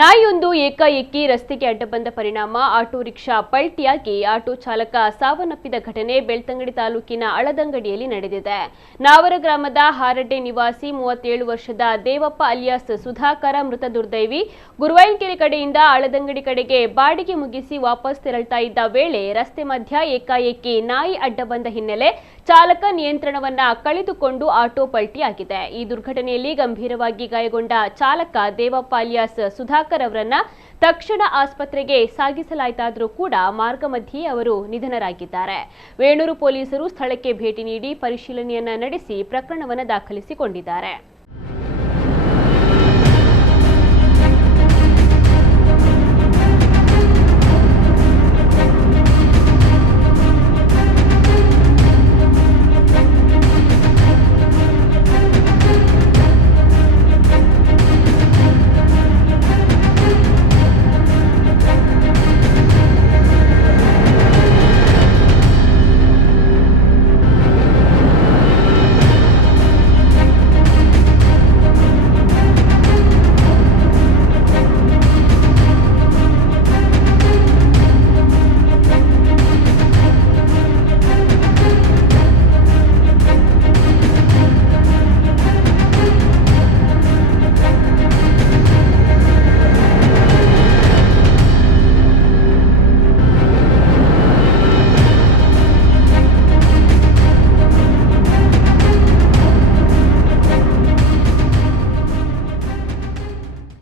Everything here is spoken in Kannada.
ನಾಯಿಯೊಂದು ಏಕಾಏಕಿ ರಸ್ತೆಗೆ ಅಡ್ಡ ಬಂದ ಪರಿಣಾಮ ಆಟೋ ರಿಕ್ಷಾ ಪಲ್ಟಿಯಾಗಿ ಆಟೋ ಚಾಲಕ ಸಾವನ್ನಪ್ಪಿದ ಘಟನೆ ಬೆಳ್ತಂಗಡಿ ತಾಲೂಕಿನ ಅಳದಂಗಡಿಯಲ್ಲಿ ನಡೆದಿದೆ. ನಾವರ ಗ್ರಾಮದ ಹಾರಡ್ಡೆ ನಿವಾಸಿ 37 ವರ್ಷದ ದೇವಪ್ಪ ಅಲಿಯಾಸ್ ಸುಧಾಕರ ಮೃತ ದುರ್ದೈವಿ ಗುರುವಾಯನಕೆರೆ ಕಡೆಯಿಂದ ಅಳದಂಗಡಿ ಕಡೆಗೆ ಬಾಡಿಗೆ ಮುಗಿಸಿ ವಾಪಸ್ ತೆರಳುತ್ತಾ ಇದ್ದ ವೇಳೆ ರಸ್ತೆ ಮಧ್ಯ ಏಕಾಏಕಿ ನಾಯಿ ಅಡ್ಡ ಬಂದ ಹಿನ್ನೆಲೆ ಚಾಲಕ ನಿಯಂತ್ರಣವನ್ನ ಕಳೆದುಕೊಂಡು ಆಟೋ ಪಲ್ಟಿಯಾಗಿದೆ. ಈ ದುರ್ಘಟನೆಯಲ್ಲಿ ಗಂಭೀರವಾಗಿ ಗಾಯಗೊಂಡ ಚಾಲಕ ದೇವಪ್ಪ ಅಲಿಯಾಸ್ ಸುಧಾಕರ್ ಅವರನ್ನ ತಕ್ಷಣ ಆಸ್ಪತ್ರೆಗೆ ಸಾಗಿಸಲಾಯಿತಾದರೂ ಕೂಡ ಮಾರ್ಗ ಮಧ್ಯೆ ಅವರು ನಿಧನರಾಗಿದ್ದಾರೆ. ವೇಣೂರು ಪೊಲೀಸರು ಸ್ಥಳಕ್ಕೆ ಭೇಟಿ ನೀಡಿ ಪರಿಶೀಲನೆಯನ್ನ ನಡೆಸಿ ಪ್ರಕರಣವನ್ನು ದಾಖಲಿಸಿಕೊಂಡಿದ್ದಾರೆ.